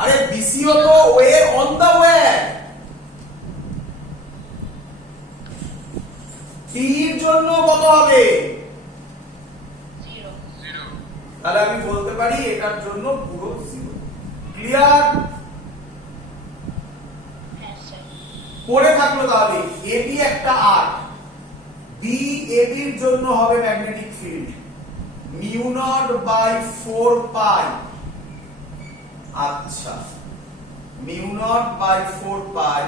আরে বিসিও তো way on the way. টি এর জন্য কত হবে? 0। তাহলে আমি বলতে পারি এটার জন্য পুরো 0। ক্লিয়ার? পড়ে থাকলো তাহলে এবি একটা 8, বি এবি এর জন্য হবে magnetic field mu naught by 4 pi. আচ্ছা, mu naught by 4 pi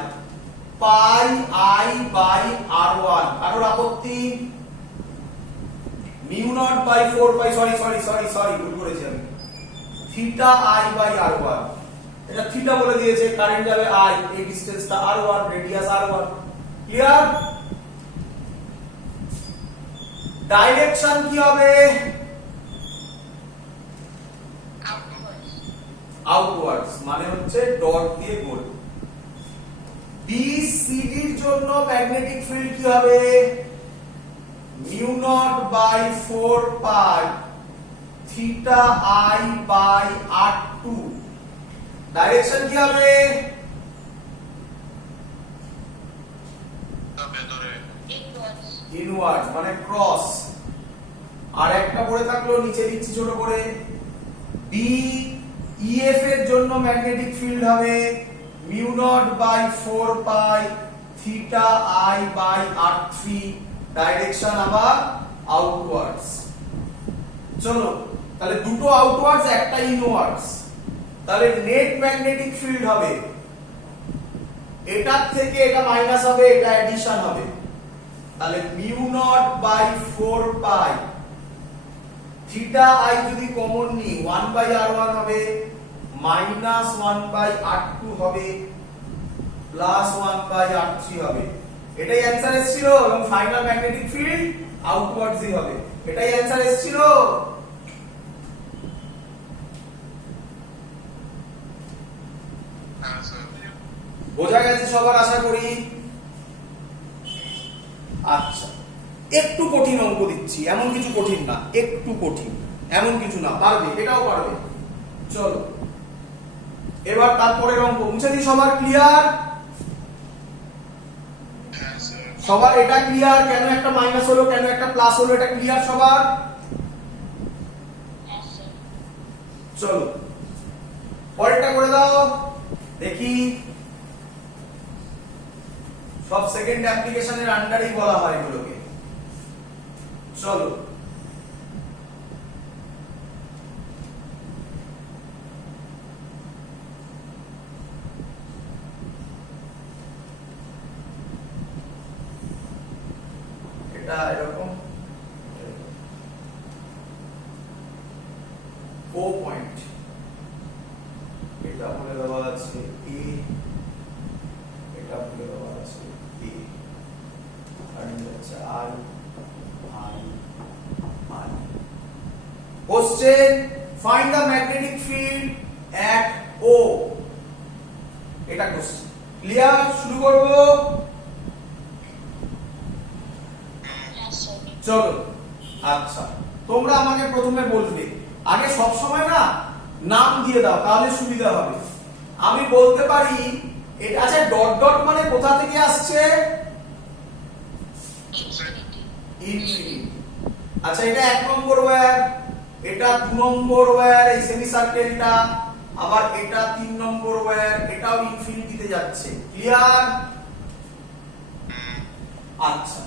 pi I by r1। কারোর আপত্তি? Mu naught by 4 pi sorry ভুল করেছি আমি, থিটা আই বাই r1। এটা থিটা বলে দিয়েছে, কারেন্ট যাবে i, এই ডিসটেন্সটা r1, radius r1। Clear? Direction কি হবে? আউটওয়ার্ডস, মানে হচ্ছে ডট দিয়ে গোল। বি সিডি এর জন্য ম্যাগনেটিক ফিল্ড কি হবে? Mu naught by 4 pi theta I by r2। Direction কি হবে? ইনওয়ার্ডস, মানে ক্রস। আর একটা পড়ে থাকলো, নিচে দিচ্ছি ছোট করে, বি ইএফ এর জন্য ম্যাগনেটিক ফিল্ড হবে mu naught by 4 pi theta I by r3। Direction আবার আউটওয়ার্ডস। চলো তাহলে দুটো আউটওয়ার্ডস, একটা ইনওয়ার্ডস। তাহলে নেট ম্যাগনেটিক ফিল্ড হবে, এটার থেকে এটা মাইনাস হবে, এটা অ্যাডিশন হবে। তাহলে mu naught by 4 pi theta I যদি কমন নিই 1 বাই r1 হবে, মাইনাস 1 বাই r2 হবে, প্লাস 1 বাই r3 হবে। এটাই অ্যানসার এসেছিল, এবং ফাইনাল ম্যাগনেটিক ফিল্ড আউটওয়ার্ডসই হবে। এটাই অ্যানসার এসেছিল। বোঝা গেছে সবার, আশা করি। আচ্ছা, একটু কঠিন অঙ্ক দিচ্ছি, এমন কিছু কঠিন না, একটু কঠিন, এমন কিছু না, পারবে, এটাও পারবে। চলো এবার তারপরের অঙ্ক মুছে দিই। সবার ক্লিয়ার? সবার এটা ক্লিয়ার? কেন একটা মাইনাস হলো, কেন একটা প্লাস হলো, এটা ক্লিয়ার সবার? চলো পরেরটা করে দাও দেখি। সব সেকেন্ড অ্যাপ্লিকেশনের আন্ডারেই বলা হয় এগুলোকে। চলো এটা এরকম 4 পয়েন্ট, এটা বলে দেওয়া আছে এ, এটা বলে দেওয়া আছে এ, আর এটা হচ্ছে I I I. Question, find the magnetic field at O. এটা কোশ্চেন। ক্লিয়ার? শুরু করব। চলো আচ্ছা, তোমরা আমাকে প্রথমে বলবে, আগে সব সময় না নাম দিয়ে দাও, তাহলে সুবিধা হবে। আমি বলতে পারি এটা, আচ্ছা ডট ডট মানে কোথা থেকে আসছে? ইনফিনিটি। আচ্ছা এটা 1 নম্বর ওয়্যার, এটা 2 নম্বর ওয়্যার, এই সেমি সার্কেলটা, আবার এটা 3 নম্বর ওয়্যার, এটাও ইনফিনিটিতে যাচ্ছে। ক্লিয়ার? আচ্ছা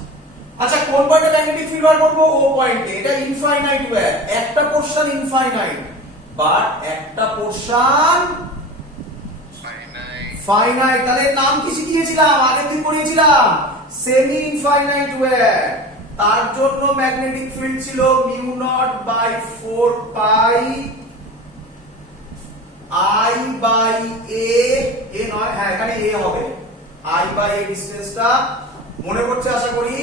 আচ্ছা, কোন পয়েন্টে ম্যাগনেটিক ফিল্ড বার করব? ও পয়েন্টে। এটা ইনফাইনাইট ওয়্যার, একটা পোরশন ইনফাইনাইট, বাট একটা পোরশন ফাইনাইট। তাহলে নাম কি শিখিয়েছিলাম? আগের দিন পড়িয়েছিলাম, সেমি ইনফাইনাইট ওয়্যার। তার জন্য ম্যাগনেটিক ফিল্ড ছিল mu naught by 4 pi I by a. A নয়, হ্যাঁ এখানে এ হবে, আই বাই এ ডিসটেন্সটা মনে করছে আশা করি,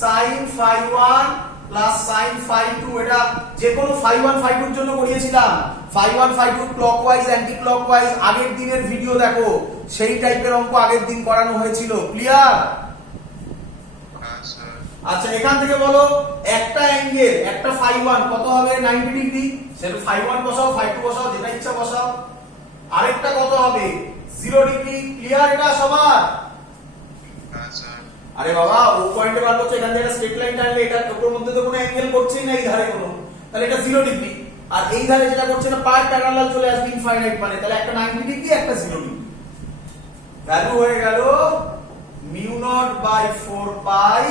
sin phi1 plus sin phi2। এটা যে কোনো phi1 phi2 এর জন্য করিয়েছিলাম, phi1 phi2 clockwise anti clockwise. আগের দিনের ভিডিও দেখো, সেই টাইপের অঙ্ক আগের দিন করানো হয়েছিল। ক্লিয়ার? আচ্ছা এখান থেকে বলো একটা অ্যাঙ্গেল, একটা phi1 কত হবে? 90 ডিগ্রি। সেটা phi1 বসাও, phi2 বসাও, যেটা ইচ্ছা বসাও। আরেকটা কত হবে 0 ডিগ্রি। ক্লিয়ার এটা সবার? হ্যাঁ স্যার। আরে বাবা ও পয়েন্টে বার করছে, এখান থেকে একটা স্ট্রেট লাইন টানলে এটা ওর মধ্যে তো কোনো অ্যাঙ্গেল করছেই না এই ধারে কোনো, তাহলে এটা 0 ডিগ্রি। আর এই ধারে যেটা করছে না পার প্যারালাল চলে আসবে ইনফাইনাইট মানে, তাহলে একটা 90 ডিগ্রি একটা 0 ডিগ্রি। ভ্যালু হয়ে গেল mu naught by 4 pi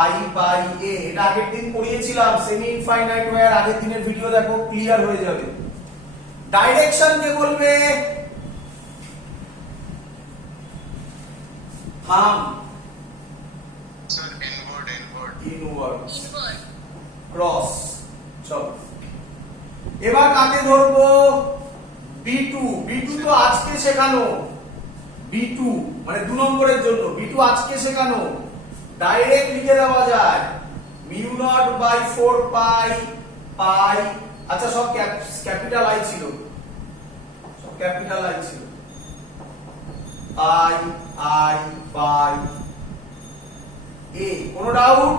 I by a. এটা আগের দিন পড়িয়েছিলাম সেমি ইনফাইনাইট ওয়্যার, আগের দিনের ভিডিও দেখো ক্লিয়ার হয়ে যাবে। ডাইরেকশন কে বলবে? হাম স্যার ইনওয়ার্ড ইনওয়ার্ড ক্রস। চলো এবার কাকে ধরবো? B2। B2 তো আজকে শেখানো, B2 মানে 2 নম্বরের জন্য। B2 আজকে শেখানো, ডাইরেক্ট লিখে দেওয়া যায় মিউ নট বাই 4 পাই পাই। আচ্ছা সব ক্যাপিটাল আই ছিল, সব ক্যাপিটাল আই ছিল। পাই আই বাই এ। কোনো ডাউট?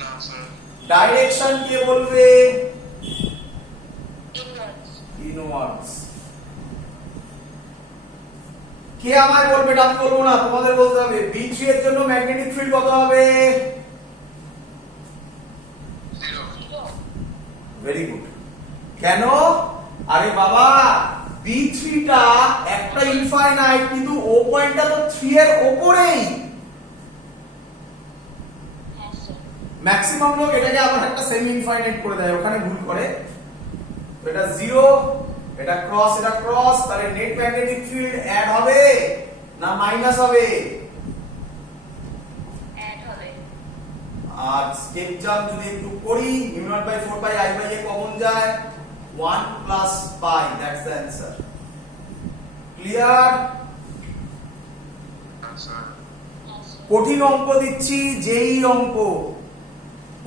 না স্যার। ডাইরেকশন কে বলবে? ইনওয়ার্ডস। কে আমায় বলবে? এটা আমি বলবো না, তোমাদের বলতে হবে। B3 এর জন্য ম্যাগনেটিক ফিল্ড কত হবে? 0। Very good. কেন? আরে বাবা B3 টা একটা ইনফাইনাইট, কিন্তু ও পয়েন্টটা তো 3 এর উপরেই। ম্যাক্সিমাম লোক এটাকে আবার একটা সেমি ইনফাইনাইট করে দেয়, ওখানে ভুল করে। তো এটা 0, এটা ক্রস, এটা ক্রস, তাহলে নেট ম্যাগনেটিক ফিল্ড অ্যাড হবে না মাইনাস হবে? অ্যাড হবে। আর স্কেপ জাম্প যদি একটু করি, mu naught by 4 pi I by a common যায়, 1 plus pi, that's the answer. Clear? হ্যাঁ স্যার। কঠিন অঙ্ক দিচ্ছি, যেই অঙ্ক,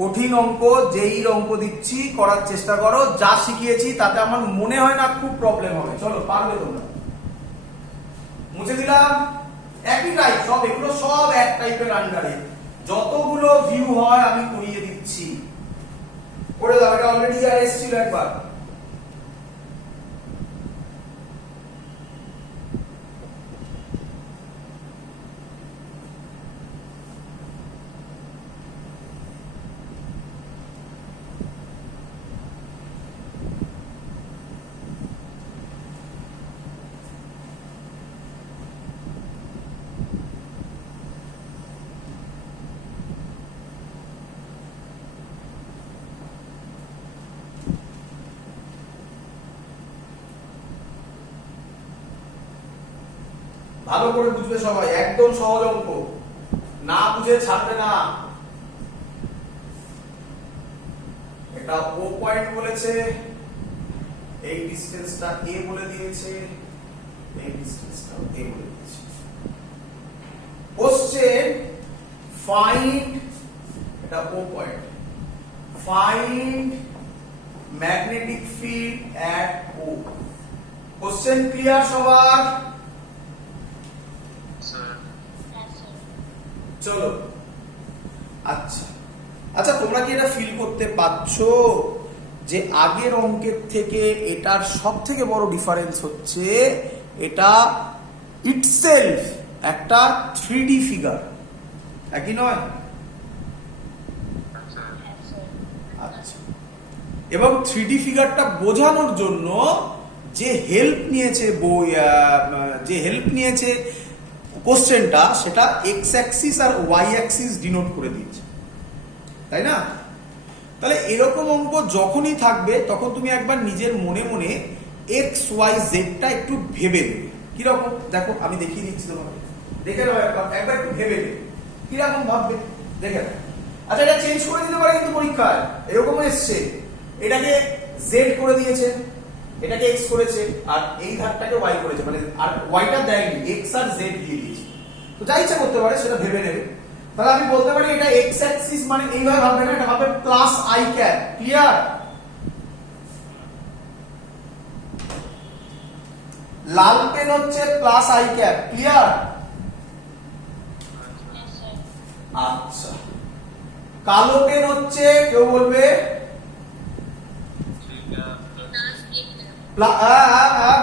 কঠিন অঙ্ক যেই অঙ্ক দিচ্ছি করার চেষ্টা করো। যা শিখিয়েছি তাতে আমার মনে হয় না খুব প্রবলেম হবে। চলো পারবে তোমরা। মুছে দিলাম। একই টাইপ সব, এগুলো সব এক টাইপের আন্ডারে। যতগুলো ভিউ হয় আমি করিয়ে দিচ্ছি, করে দাও। এটা অলরেডি আর এসেছিল একবার। ভালো করে বুঝবে সবাই, একদম সহজ অঙ্ক, না বুঝে ছাড়বে না। এটা ও পয়েন্ট বলেছে, এই ডিসটেন্সটা এ বলে দিয়েছে, এই ডিসটেন্সটা এ বলে দিয়েছে। কোশ্চেন ফাইন্ড, এটা ও point, find magnetic field at O. Question clear সবার? চলো আচ্ছা আচ্ছা, তোমরা কি এটা ফিল করতে পারছো যে আগের অঙ্কের থেকে এটার সব থেকে বড় ডিফারেন্স হচ্ছে এটা ইটসেলফ একটা 3D ফিগার, একই নয়? আচ্ছা, এবং 3D ফিগারটা বোঝানোর জন্য যে হেল্প নিয়েছে বই, যে হেল্প নিয়েছে কোশ্চেনটা, সেটা এক্স অ্যাক্সিস আর ওয়াই অ্যাক্সিস ডিনোট করে দিয়েছে, তাই না? তাহলে এরকম অঙ্ক যখনই থাকবে তখন তুমি একবার নিজের মনে মনে এক্স ওয়াই জেডটা একটু ভেবে দেবে। কিরকম দেখো, আমি দেখিয়ে দিচ্ছি তোমাকে, দেখে নাও একবার একটু ভেবে দেবে কিরকম ভাববে, দেখে নাও। আচ্ছা, এটা চেঞ্জ করে দিতে পারে কিন্তু পরীক্ষায়, এরকম এসছে, এটাকে জেড করে দিয়েছে, এটাকে এক্স করেছে, আর এই ধারটাকে ওয়াই করেছে, মানে আর ওয়াইটা দেয়নি, এক্স আর জেড দিয়ে দিয়েছে। তো যা ইচ্ছা করতে পারে সেটা ভেবে নেবে। তাহলে আমি বলতে পারি এটা এক্স অ্যাক্সিস মানে এইভাবে ভাববে না, এটা ভাববে প্লাস আই ক্যাপ। ক্লিয়ার? লাল পেন হচ্ছে প্লাস আই ক্যাপ। ক্লিয়ার? আচ্ছা, কালো পেন হচ্ছে, কেউ বলবে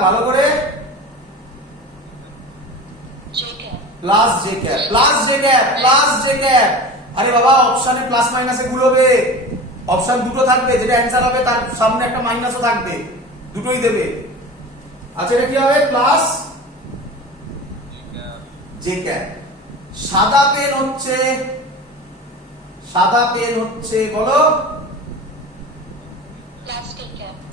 ভালো করে plus J cap plus J cap plus J cap. আরে বাবা অপশনে প্লাস মাইনাসে গুলোবে, অপশন দুটো থাকবে, যেটা অ্যানসার হবে তার সামনে একটা মাইনাসও থাকবে, দুটোই দেবে। আচ্ছা এটা কি হবে? Plus J cap. সাদা পেন হচ্ছে, সাদা পেন হচ্ছে বলো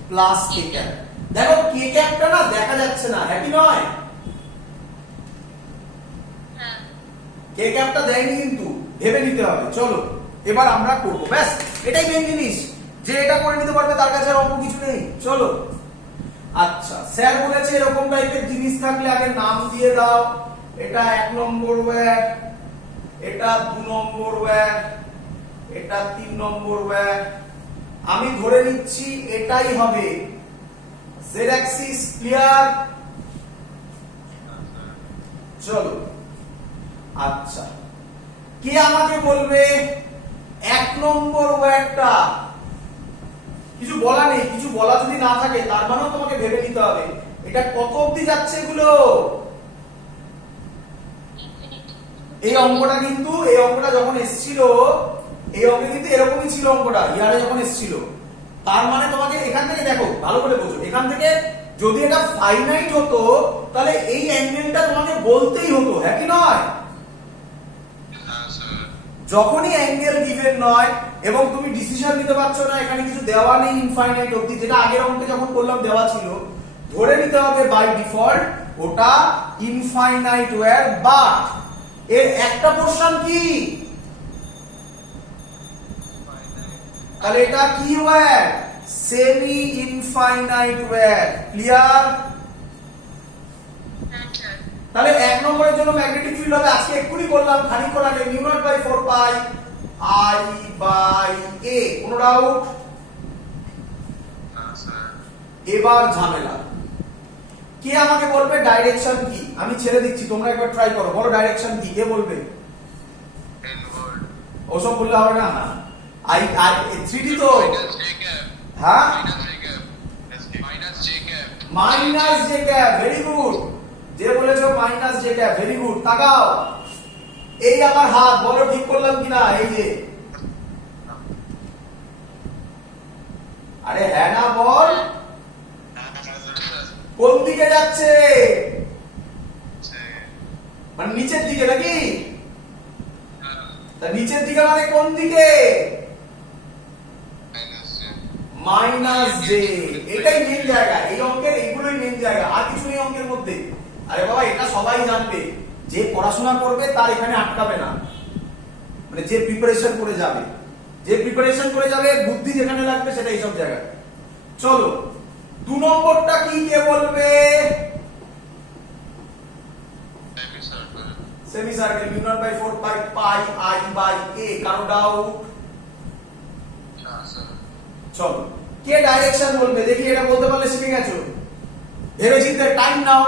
প্লাস কে ক্যাপ। দেখো কে ক্যাপটা না দেখা যাচ্ছে না, হ্যাপি নয়, কে ক্যাপটা দেয়নি কিন্তু ভেবে নিতে হবে। চলো এবার আমরা করবো, ব্যাস এটাই মেন জিনিস, যে এটা করে নিতে পারবে তার কাছে আর অঙ্ক কিছু নেই। চলো আচ্ছা স্যার বলেছে এরকম টাইপের জিনিস থাকলে আগে নাম দিয়ে দাও। এটা 1 নম্বর ওয়্যার, এটা 2 নম্বর ওয়্যার, এটা 3 নম্বর ওয়্যার। আমি ধরে নিচ্ছি এটাই হবে z অ্যাক্সিস। ক্লিয়ার? চলো আচ্ছা কে আমাকে বলবে 1 নম্বর ওয়্যারটা, কিছু বলা নেই, কিছু বলা যদি না থাকে তার মানেও তোমাকে ভেবে নিতে হবে এটা কত অবধি যাচ্ছে এগুলো। এই অঙ্কটা কিন্তু, এই অঙ্কটা যখন এসেছিল, এই অঙ্কে কিন্তু এরকমই ছিল অঙ্কটা ইয়ারে যখন এসেছিল। তার মানে তোমাকে এখান থেকে দেখো ভালো করে বোঝো, এখান থেকে যদি এটা ফাইনাইট হতো তাহলে এই অ্যাঙ্গেলটা তোমাকে বলতেই হতো, হ্যাঁ কি নয়? যখনই অ্যাঙ্গেল গিভেন নয় এবং তুমি ডিসিশন নিতে পারছো না, এখানে কিছু দেওয়া নেই ইনফাইনাইট অবধি, যেটা আগের অঙ্কে যখন করলাম দেওয়া ছিল, ধরে নিতে হবে বাই ডিফল্ট ওটা ইনফাইনাইট ওয়্যার। বাট এর একটা পোরশন কি, তাহলে এটা কি wire? Semi infinite wire. Clear? তাহলে 1 নম্বরের জন্য ম্যাগনেটিক ফিল্ড হবে, আজকে এক্ষুনি বললাম খানিকক্ষণ আগে, mu naught by 4 pi I by a. কোনো ডাউট? এবার ঝামেলা, কে আমাকে বলবে ডাইরেকশন কি? আমি ছেড়ে দিচ্ছি, তোমরা একবার ট্রাই করো, বলো ডাইরেকশন কি, কে বলবে? ওসব বললে হবে না, আই 3D তো, হ্যাঁ minus J cap. Very good, যে বলেছো minus J cap, very good. তাকাও, এই আমার হাত, বলো ঠিক করলাম কিনা? এই যে, আরে হ্যাঁ না বল, কোন দিকে যাচ্ছে? মানে নিচের দিকে নাকি? তা নিচের দিকে মানে কোন দিকে? Minus J. এটাই মেন জায়গা এই অঙ্কের, এইগুলোই মেন জায়গা, আর কিছু নেই অঙ্কের মধ্যে। আরে বাবা এটা সবাই জানবে, যে পড়াশোনা করবে তার এখানে আটকাবে না, মানে যে প্রিপারেশন করে যাবে, যে প্রিপারেশন করে যাবে বুদ্ধি যেখানে লাগবে সেটা এইসব জায়গায়। চলো 2 নম্বরটা কি, কে বলবে? Semi circle, mu naught by 4 pi I by a. কারো ডাউট? চলো কে ডাইরেকশন বলবে দেখি, এটা বলতে পারলে শিখে গেছো। ভেবে চিন্তে টাইম নাও,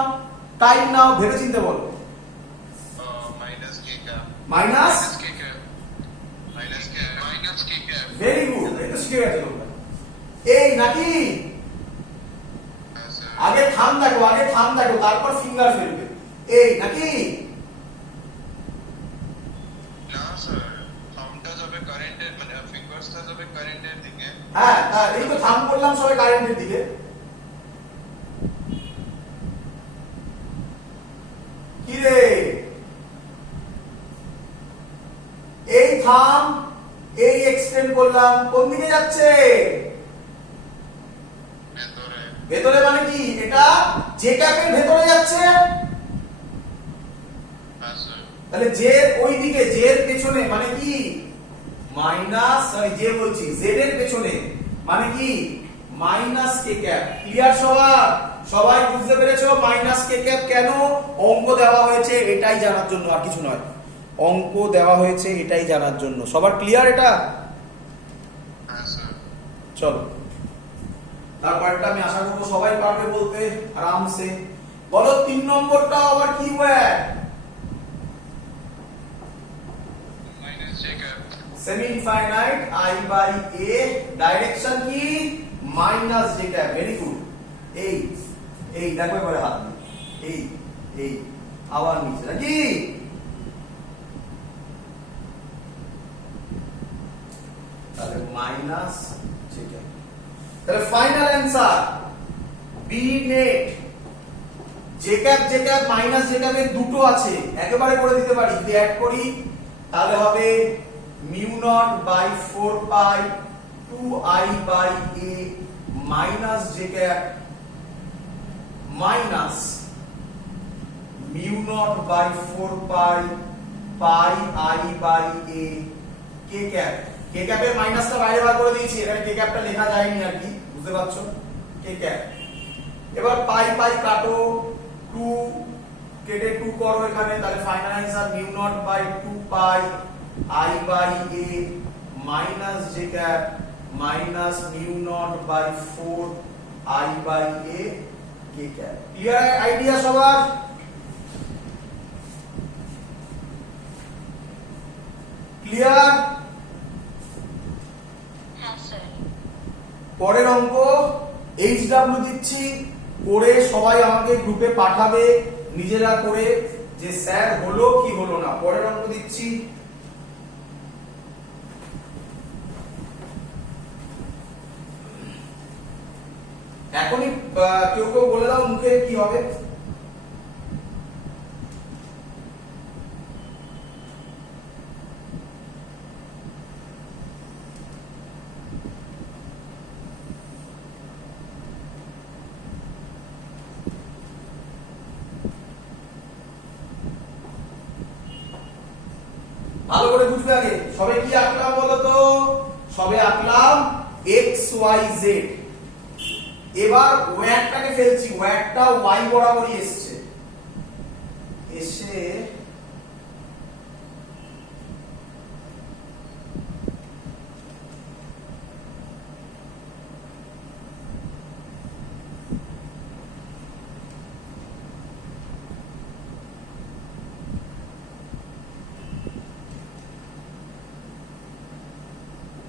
টাইম নাও, ভেবে চিন্তে বলো। মাইনাস ভেরি গুড, এই তো শিখে গেছো তোমরা। এই নাকি? আগে থাম দেখো, আগে থাম দেখো, তারপর ফিঙ্গার ফেলবে। এই নাকি? হ্যাঁ এই তো থাম করলাম সবাই কারেন্টের দিকে। কি রে, এই থাম, এই এক্সটেন্ড করলাম, কোন দিকে যাচ্ছে? ভেতরে মানে কি? এটা জে ক্যাপের ভেতরে যাচ্ছে, তাহলে জে ওই দিকে, জে এর পেছনে মানে কি? মাইনাস, সরি জে বলছি, জেড এর পেছনে মানে কি? মাইনাস কে ক্যাপ। ক্লিয়ার সবার? সবাই বুঝতে পেরেছো মাইনাস কে ক্যাপ কেন? অঙ্ক দেওয়া হয়েছে এটাই জানার জন্য, আর কিছু নয়। অঙ্ক দেওয়া হয়েছে এটাই জানার জন্য। সবার ক্লিয়ার এটা? চলো তারপরটা আমি আশা করবো সবাই পারবে বলতে আরামসে। বলো 3 নম্বরটা আবার কি wire? Semi infinite I by a. Direction কি? Minus J cap. Very good. এই এই দেখো এবারে হাত দিই। এই এই আবার নিচে নাকি তাহলে মাইনাস যেটা তাহলে final answer B net J cap minus J ক্যাপের দুটো আছে একেবারে করে দিতে পারি যদি অ্যাড করি তাহলে হবে mu naught by 4 pi 2i by a minus J cap minus mu naught by 4 pi pi i by a K ক্যাপের মাইনাসটা বাইরে বার করে দিয়েছি এখানে কে ক্যাপটা লেখা যায়নি আর কি বুঝতে পারছো কে ক্যাপ এবার পাই পাই কাটো 2 কেটে 2 করো এখানে তাহলে final answer mu naught by 2 pi i by a minus j cap minus mu naught by 4 i by a K cap clear idea সবার ক্লিয়ার হ্যাঁ স্যার পরের অঙ্ক HW দিচ্ছি করে সবাই আমাকে গ্রুপে পাঠাবে নিজেরা করে যে স্যার হলো কি হলো না পরের অঙ্ক দিচ্ছি এখনই কেউ কেউ বলে দাও মুখে কি হবে ভালো করে বুঝবে আগে সবে কি আঁকলাম বলো তো সবে আঁকলাম এক্স ওয়াই জেড এবার ওয়্যারটাকে ফেলছি ওয়্যারটা ওয়াই বরাবরই এসছে এসে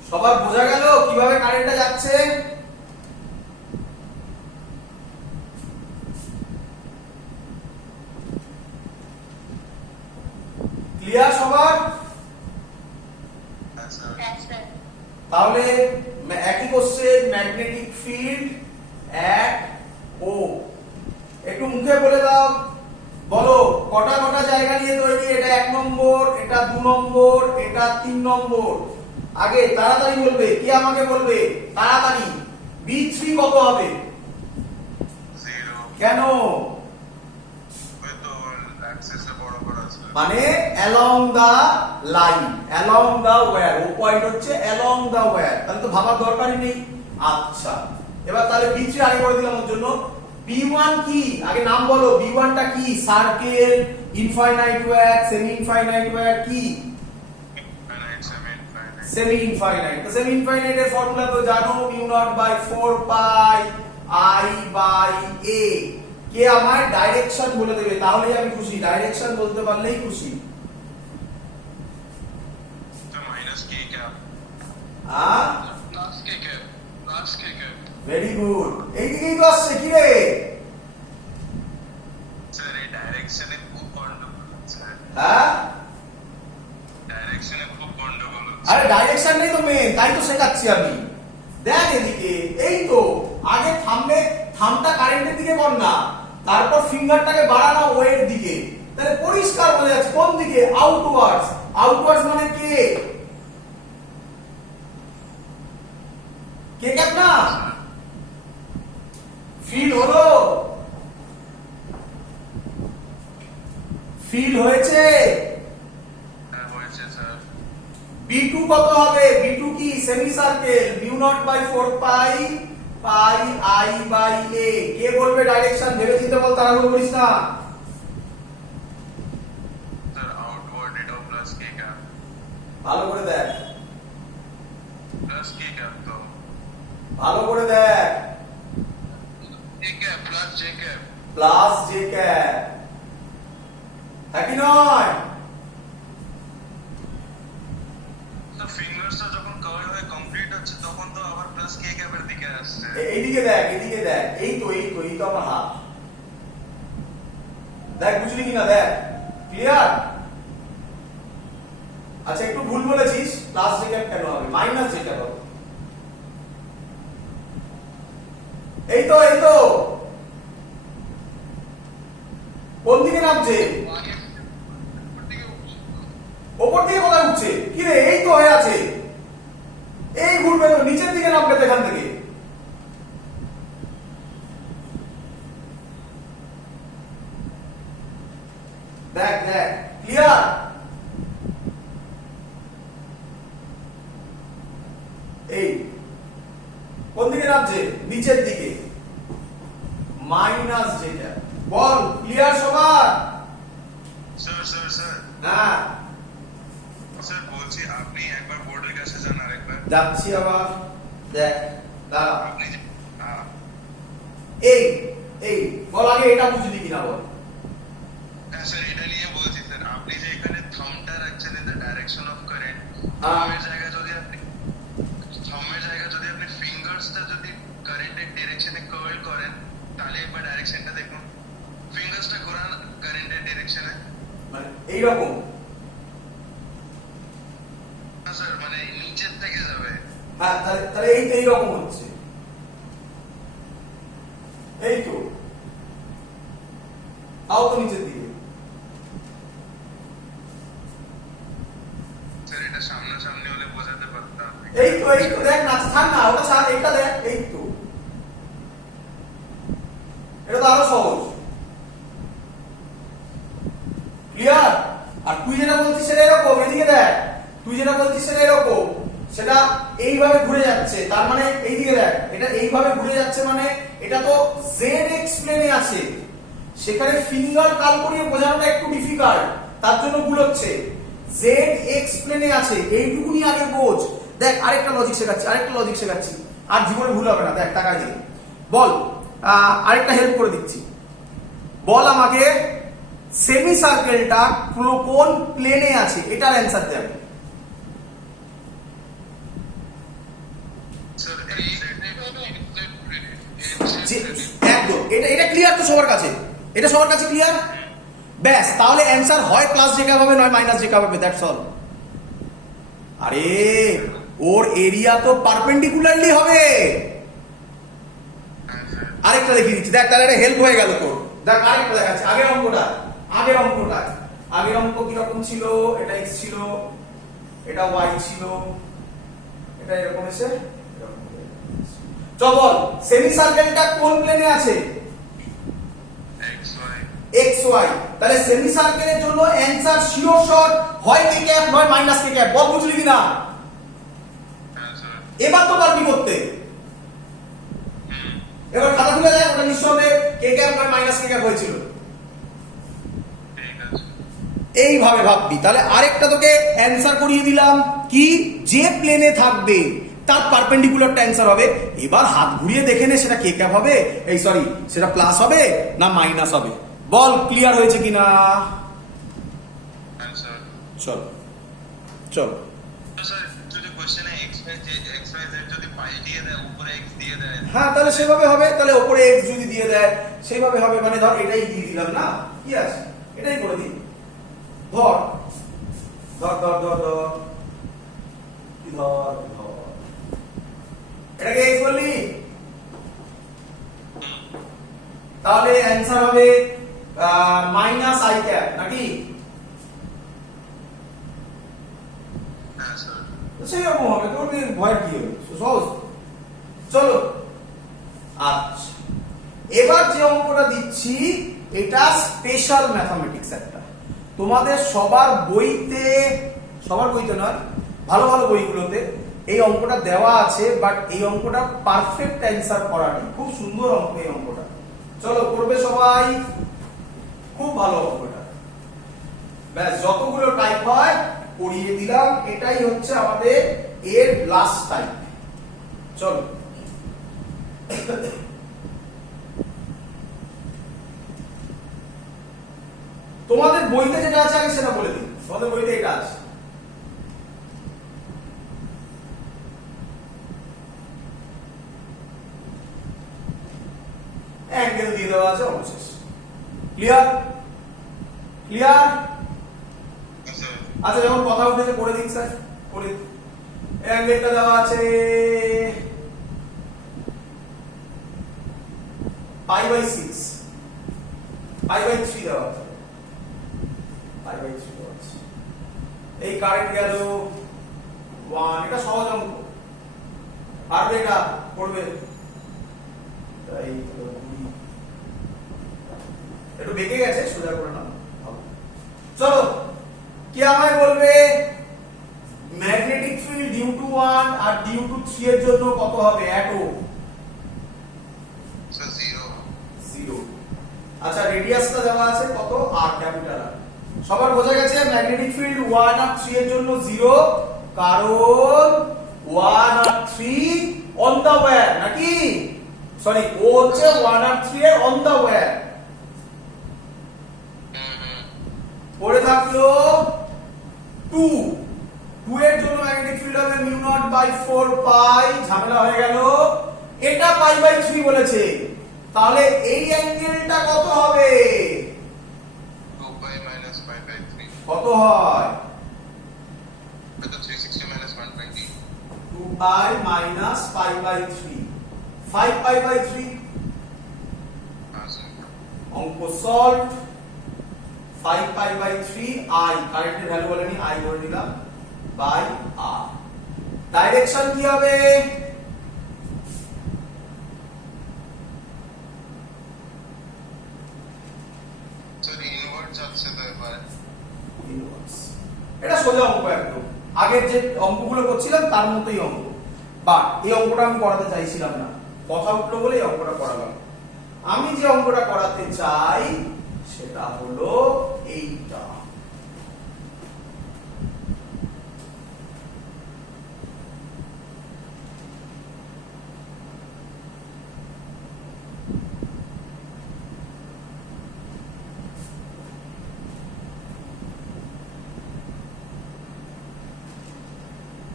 সবার বোঝা গেল কিভাবে কারেন্টটা যাচ্ছে ক্লিয়ার সবার হ্যাঁ স্যার হ্যাঁ স্যার তাহলে একই কোশ্চেন ম্যাগনেটিক ফিল্ড অ্যাট ও একটু মুখে বলে দাও বলো কটা কটা জায়গা নিয়ে তৈরি এটা 1 নম্বর এটা 2 নম্বর এটা 3 নম্বর আগে তাড়াতাড়ি বলবে কি আমাকে বলবে তাড়াতাড়ি B3 কত হবে 0 কেন ওই তো অ্যাক্সেসে বরাবর আছে মানে along the line along the wire ও পয়েন্ট হচ্ছে along the wire তাহলে তো ভাবার দরকারই নেই আচ্ছা এবার তাহলে B3 আগে করে দিলাম ওর জন্য B1 কি আগে নাম বলো B1 টা কি circle infinite wire semi infinite wire কি সেমি ইনফাইনাইট তো সেমি ইনফাইনাইট এর ফর্মুলা তো জানো mu naught by 4 pi i by a কে আমার ডাইরেকশন বলে দেবে তাহলেই আমি খুশি ডাইরেকশন বলতে পারলেই খুশি তো মাইনাস কে ক্যাপ হ্যাঁ plus K cap very good এইদিকেই তো আসছে কি রে স্যার এই ডাইরেকশনে খুব গন্ডগোল হচ্ছে হ্যাঁ ডাইরেকশনে খুব গন্ডগোল হচ্ছে আরে ডাইরেকশন নেই তো মেন তাই তো শেখাচ্ছি আমি দেখ এদিকে এই তো আগে থামটা কারেন্টের দিকে কর না তারপর ফিঙ্গারটাকে বাড়ানো ওয়ের দিকে তাহলে পরিষ্কার বোঝা যাচ্ছে কোন দিকে আউটওয়ার্ডস মানে কে ক্যাপ না ফিল হলো ফিল হয়েছে হ্যাঁ হয়েছে স্যার B2 কত হবে B2 কি semi circle mu naught by 4 pi pi i by a কে বলবে ডাইরেকশন ভেবে চিন্তে বল তাড়াহুড়ো করিস না স্যার আউটওয়ার্ড এটা প্লাস কে ক্যাপ ভালো করে দেখ প্লাস কে ক্যাপ তো ভালো করে দেখ K cap plus J cap plus J cap একই নয় তো ফিঙ্গারসটা যখন কভার হয়ে কমপ্লিট হচ্ছে তখন তো আবার প্লাস প্লাস কে ক্যাপের দিকে আসছে। এইদিকে দেখ, এইদিকে দেখ, এই তো আমার হাত। দেখ বুঝলি কিনা, দেখ ক্লিয়ার। আচ্ছা একটু ভুল বলেছিস, প্লাস জে ক্যাপ কেন হবে, মাইনাস জে ক্যাপ হবে। এই তো কোন দিকে নামছে, ওপর দিকে কোথায় উঠছে, কি রে, এই তো হয়ে আছে, এই ঘুরবে তো নিচের দিকে নামবে তো এখান থেকে। দেখ দেখ ক্লিয়ার। এই কোন দিকে নামছে, নিচের দিকে, মাইনাস যেটা। বল ক্লিয়ার সবার? স্যার হ্যাঁ স্যার বলছি আপনি একবার বোর্ডের কাছে যান আরেকবার। যাচ্ছি আবার, দেখ দাঁড়া। আপনি যে এই এই বল আগে এটা বুঝলি কিনা বল। হ্যাঁ স্যার এটা নিয়ে বলছি স্যার, আপনি যে এখানে থাম্বটা রাখছেন in the direction of current, থাম্বের জায়গায় যদি আপনি ফিঙ্গারসটা যদি কারেন্টের ডাইরেকশনে কার্ল করেন, তাহলে একবার ডাইরেকশনটা দেখুন, ফিঙ্গারসটা ঘোরান কারেন্টের ডাইরেকশনে। মানে এইরকম? না স্যার মানে নিচের থেকে যাবে। হ্যাঁ তাহলে এই তো এইরকম হচ্ছে, এই তো আও তো নিচের দিকে। স্যার এটা সামনাসামনি হলে বোঝাতে পারতাম। এই তো দেখ না, ছাড় না ওটা, ছাড়, এটা দেখ, এই তো এটা তো আরো সহজ, ক্লিয়ার। আর তুই যেটা বলছিস সেটা এরকম, এদিকে দেখ, তুই যেটা বলছিস সেটা এরকম, সেটা এইভাবে ঘুরে যাচ্ছে, তার মানে এইদিকে দেখ, এটা এইভাবে ঘুরে যাচ্ছে, মানে এটা তো জেড এক্স প্লেনে আছে, সেখানে ফিঙ্গার কাল করিয়ে বোঝানোটা একটু ডিফিকাল্ট, তার জন্য ভুল হচ্ছে। জেড এক্স প্লেনে আছে, এইটুকুনি আগে বোঝ। দেখ আরেকটা লজিক শেখাচ্ছি, আর জীবনে ভুল হবে না। দেখ তাকাই দিকে বল, আরেকটা হেল্প করে দিচ্ছি, বল আমাকে সেমি সার্কেলটা কোন প্লেনে আছে, এটার অ্যান্সার দে। স্যার একদম, এটা ক্লিয়ার তো সবার কাছে, এটা সবার কাছে ক্লিয়ার। ব্যাস, তাহলে অ্যান্সার হয় প্লাস জে ক্যাপ হবে, নয় মাইনাস জে ক্যাপ হবে, দ্যাটস অল। আরে ওর এরিয়া তো পারপেন্ডিকুলারলি হবে। আরেকটা দেখিয়ে দিচ্ছি, দেখ তাহলে এটা হেল্প হয়ে গেল তোর। দেখ আরেকটা দেখাচ্ছি, আগের অঙ্ক কিরকম ছিল, এটা এক্স ছিল, এটা ওয়াই ছিল, এটা এরকম এসে চল বল সেমি সার্কেলটা কোন প্লেনে আছে, এক্স ওয়াই। তাহলে সেমি সার্কেলের জন্য অ্যানসার শিওর শর্ট হয় কে ক্যাপ নয় মাইনাস কে ক্যাপ। বল বুঝলি কিনা? এবার তো পারবি করতে, এবার খাতা খুলে যায়, ওটা নিঃসন্দেহে কে ক্যাপ নয় মাইনাস কে ক্যাপ হয়েছিল। এইভাবে ভাববি। তাহলে আরেকটা তোকে অ্যানসার করিয়ে দিলাম, কি যে প্লেনে থাকবে তার পারপেন্ডিকুলারটা অ্যানসার হবে। এবার হাত ঘুরিয়ে দেখে নে সেটা কে ক্যাপ হবে, এই সরি সেটা প্লাস হবে না মাইনাস হবে। বল ক্লিয়ার হয়েছে কিনা? চল চল হ্যাঁ তাহলে সেভাবে হবে, তাহলে ওপরে এক্স যদি দিয়ে দেয় সেভাবে হবে, মানে ধর এটাই দিয়ে দিলাম না, কি আছে এটাই করে দিই, ধর ধর ধর ধর ধর ধর ধর এটাকে এক্স বললি, তাহলে অ্যান্সার হবে মাইনাস আই ক্যাপ নাকি? সেরকম হবে, তোর ভয় কি হবে, সহজ। চলো আচ্ছা, এবার যে অঙ্কটা দিচ্ছি এটা স্পেশাল ম্যাথমেটিক্স একটা, তোমাদের সবার বইতে নয়, ভালো ভালো বইগুলোতে এই অঙ্কটা দেওয়া আছে, বাট এই অঙ্কটা পারফেক্ট অ্যান্সার করা নেই। খুব সুন্দর অঙ্ক এই অঙ্কটা, চলো করবে সবাই, খুব ভালো অঙ্কটা। ব্যাস যতগুলো টাইপ হয় পড়িয়ে দিলাম, এটাই হচ্ছে আমাদের এর লাস্ট টাইপ। চলো তোমাদের বইতে যেটা আছে আগে সেটা বলে দিই, তোমাদের বইতে এটা আছে। অ্যাঙ্গেল দিয়ে দেওয়া আছে, অবশেষ। ক্লিয়ার? ক্লিয়ার? আচ্ছা, যখন কথা উঠেছে করে দিন স্যার, করে দিন। অ্যাঙ্গেলটা দেওয়া আছে π/6, π/3 দেওয়া আছে, π/3 দেওয়া আছে। এই কারেন্ট গেল 1, এটা সহজ অঙ্ক, পারবে এটা, করবে। তাই একটু বেঁকে গেছে, সোজা করে নাও। চলো, কি আমায় বলবে ম্যাগনেটিক ফিল্ড ডিউ টু 1 আর ডিউ টু 3 এর জন্য কত হবে? অ্যাটো স্যার 0। আচ্ছা, রেডিয়াসটা দেওয়া আছে কত? r, capital R। সবার বোঝা গেছে ম্যাগনেটিক ফিল্ড 1 আর 3 এর জন্য 0, কারণ 1 আর 3 অন দা ওয়্যার, নাকি? সরি, ও হচ্ছে 1 আর 3 এর অন দা ওয়্যার। পড়ে থাকলো 2 এর জন্য ম্যাগনেটিক ফিল্ড হবে μ0/4 পাই, ঝামেলা হয়ে গেল। এটা π/3 বলেছে, তাহলে এই অ্যাঙ্গেলটা কত হবে? 2π minus π/3 কত হয়? এটা 360 minus 120 2π minus π/3, 5π/3। অঙ্ক সলভ। 5π/3 i, কারেন্টের ভ্যালু বলেনি, i ধরে নিলাম, বাই r। ডাইরেকশন কি হবে? স্যার ইনভার্ট যাচ্ছে তো এবারে। ইনভার্স। এটা সোজা অঙ্ক একদম, আগের যে অঙ্কগুলো করছিলাম তার মতোই অঙ্ক, বাট এই অঙ্কটা আমি করাতে চাইছিলাম না, কথা উঠলো বলে এই অঙ্কটা করালাম। আমি যে অঙ্কটা করাতে চাই সেটা হলো এইটা।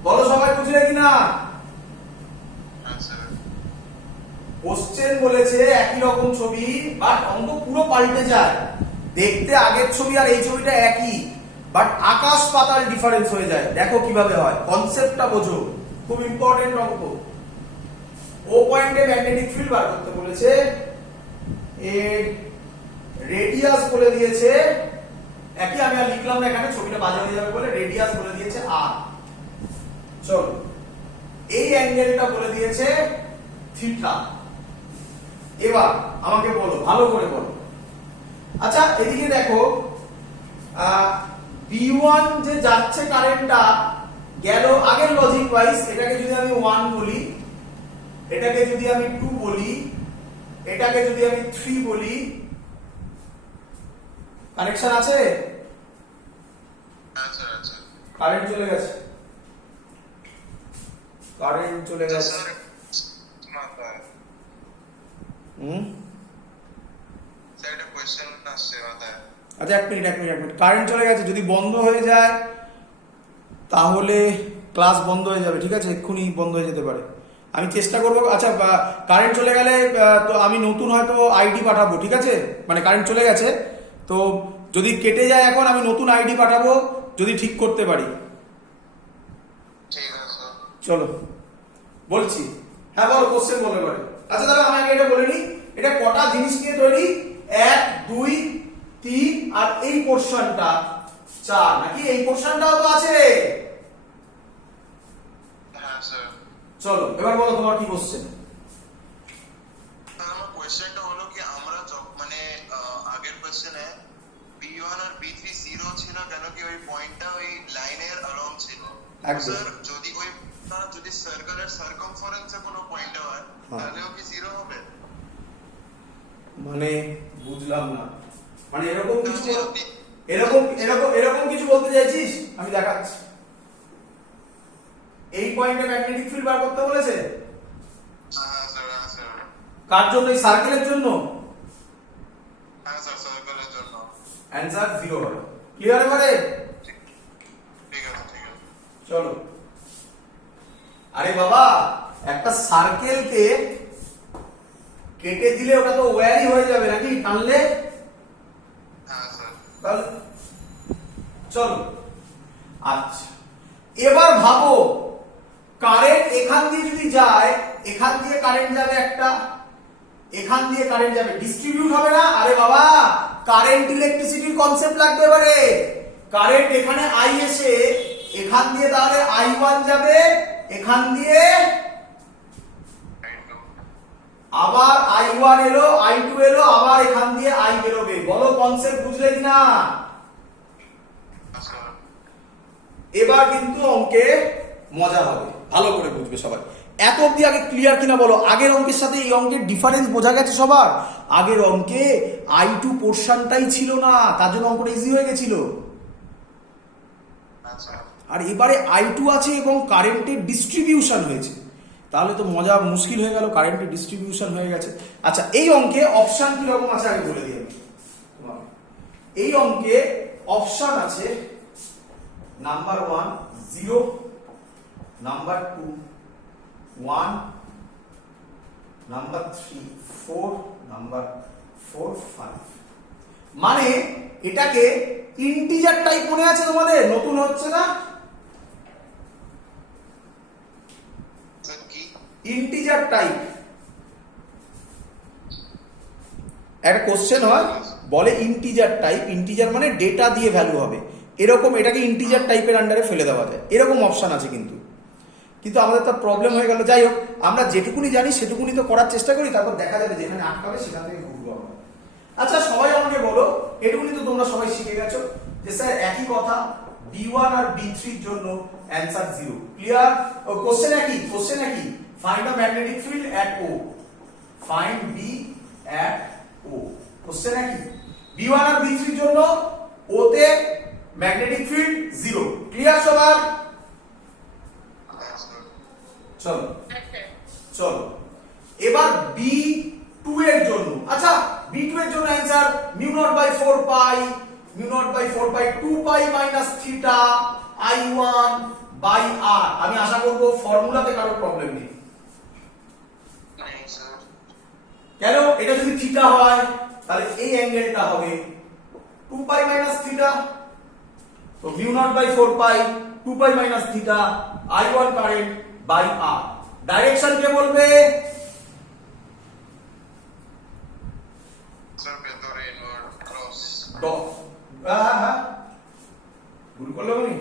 বলো সবাই বুঝলে কিনা? কোশ্চেন বলেছে একই রকম ছবি, বাট অঙ্ক পুরো পাল্টে যায়। দেখতে আগের ছবি আর এই ছবিটা একই, বাট আকাশ পাতাল ডিফারেন্স হয়ে যায়। দেখো কিভাবে হয়, কনসেপ্টটা বোঝো, খুব ইম্পর্টেন্ট অঙ্ক। ও পয়েন্টে ম্যাগনেটিক ফিল্ড বার করতে বলেছে, এর রেডিয়াস বলে দিয়েছে একই, আমি আর লিখলাম না এখানে, ছবিটা বাজে হয়ে যাবে বলে, রেডিয়াস বলে দিয়েছে r। চলো, এই অ্যাঙ্গেলটা বলে দিয়েছে থিটা। এবার আমাকে বলো, ভালো করে বলো। আচ্ছা, এদিকে দেখো, B1 যে যাচ্ছে কারেন্টটা গেল আগের লজিক ওয়াইজ, এটাকে যদি আমি 1 বলি, এটাকে যদি আমি 2 বলি, এটাকে যদি আমি 3 বলি, কানেকশন আছে? আচ্ছা আচ্ছা, কারেন্ট চলে গেছে, কারেন্ট চলে গেছে। স্যার একটা কোশ্চেন আসছে মাথায়। আচ্ছা, এক মিনিট, কারেন্ট চলে গেছে, যদি বন্ধ হয়ে যায় তাহলে ক্লাস বন্ধ হয়ে যাবে, ঠিক আছে? এক্ষুনি বন্ধ হয়ে যেতে পারে, আমি চেষ্টা করবো। আচ্ছা, কারেন্ট চলে গেলে তো আমি নতুন হয়তো আইডি পাঠাবো, ঠিক আছে? মানে কারেন্ট চলে গেছে তো যদি কেটে যায় এখন, আমি নতুন আইডি পাঠাবো যদি ঠিক করতে পারি। ঠিক আছে, চলো বলছি। হ্যাঁ বলো, কোশ্চেন বলো এবারে। আচ্ছা, তাহলে আমি আগে এটা বলে নিই, এটা কটা জিনিস নিয়ে তৈরি? 1 2 3 আর এই পোরশনটা 4, নাকি? এই পোরশনটাও তো আছে। হ্যাঁ স্যার। চলো এবার বলো তোমার কি কোশ্চেন। আমার কোশ্চেনটা হলো কি, আমরা মানে আগের কোশ্চেনে B1 আর B3 জিরো ছিল, কেন কি ওই পয়েন্টটা ওই লাইনের অ্যালং ছিল। স্যার যদি ওই যদি সার্কেলের সার্কামফারেন্সে কোনো পয়েন্ট হয় তাহলেও কি জিরো হবে? মানে বুঝলাম না, মানে এরকম কিছু এরকম কিছু বলতে চাইছিস? আমি দেখাচ্ছি। এই পয়েন্টে ম্যাগনেটিক ফিল্ড বার করতে বলেছে। হ্যাঁ স্যার, হ্যাঁ স্যার। কার জন্য? এই সার্কেলের জন্য। হ্যাঁ স্যার, সার্কেলের জন্য। অ্যানসার 0 হবে। ক্লিয়ার এবারে? ঠিক আছে, ঠিক আছে। চলো। আরে বাবা, একটা সার্কেলকে কেটে দিলে ওটা তো ওয়্যারই হয়ে যাবে নাকি টানলে? হ্যাঁ স্যার। তাহলে চলো, আচ্ছা এবার ভাবো কারেন্ট এখান দিয়ে যদি যায়, এখান দিয়ে কারেন্ট যাবে একটা, এখান দিয়ে কারেন্ট যাবে, ডিস্ট্রিবিউট হবে না? আরে বাবা কারেন্ট ইলেকট্রিসিটির কনসেপ্ট লাগবে এবারে। কারেন্ট এখানে আই এসে এখান দিয়ে তাহলে I1 যাবে, এখান দিয়ে আবার I1 এলো, I2 এলো, আবার এখান দিয়ে I বেরোবে। বলো কনসেপ্ট বুঝলে কিনা? এবার কিন্তু অঙ্কে মজা হবে, ভালো করে বুঝবে সবাই। এত অবধি আগে ক্লিয়ার কিনা বলো? আগের অঙ্কের সাথে এই অঙ্কের ডিফারেন্স বোঝা গেছে সবার? আগের অঙ্কে I2 পোর্শনটাই ছিল না, তার জন্য অঙ্কটা ইজি হয়ে গেছিল। আর এবারে I2 আছে এবং কারেন্টের ডিস্ট্রিবিউশন হয়েছে, তাহলে তো মজা মুশকিল হয়ে গেল, কারেন্টের ডিস্ট্রিবিউশন হয়ে গেছে। আচ্ছা এই অঙ্কে অপশন কি রকম আছে আগে বলে দিই আমি। এই অঙ্কে অপশন আছে নাম্বার 1 0, নাম্বার 2 1, নাম্বার 3 4, নাম্বার 4 5। মানে এটাকে ইন্টিজার টাইপ মনে আছে তোমাদের? নতুন হচ্ছে না? ইন্টিজার টাইপ একটা কোশ্চেন হয়, বলে ইন্টিজার টাইপ, ইন্টিজার মানে ডেটা দিয়ে ভ্যালু হবে, এরকম এটাকে ইন্টিজার টাইপের আন্ডারে ফেলে দেওয়া যায়, এরকম অপশন আছে। কিন্তু কিন্তু আমাদের তো প্রবলেম হয়ে গেল। যাই হোক, আমরা যেটুকুনি জানি সেটুকুনি তো করার চেষ্টা করি, তারপর দেখা যাবে যেখানে আটকাবে সেখান থেকে ঘুরবো আমরা। আচ্ছা সবাই আমাকে বলো, এটুকুনি তো তোমরা সবাই শিখে গেছো যে স্যার একই কথা B1 আর B3 এর জন্য অ্যানসার 0। ক্লিয়ার? ও কোশ্চেন একই, কোশ্চেন একই। Find the magnetic field at O, find B at O, question একই। B1 আর B3 এর জন্য O তে ম্যাগনেটিক ফিল্ড 0। ক্লিয়ার সবার? চলো চলো এবার B2 এর জন্য। আচ্ছা B2 এর জন্য answer μ0/4 pi, μ0/4 pi 2 pi minus theta I1 by R। আমি আশা করব ফর্মুলাতে কারো প্রবলেম নেই। কেন? এটা যদি থিটা হয় তাহলে এই অ্যাঙ্গেলটা হবে 2 পাই মাইনাস থিটা, তো μ0/4 pi 2 pi minus theta I1 current by R। Direction কে বলবে? ভুল করলাম আমি?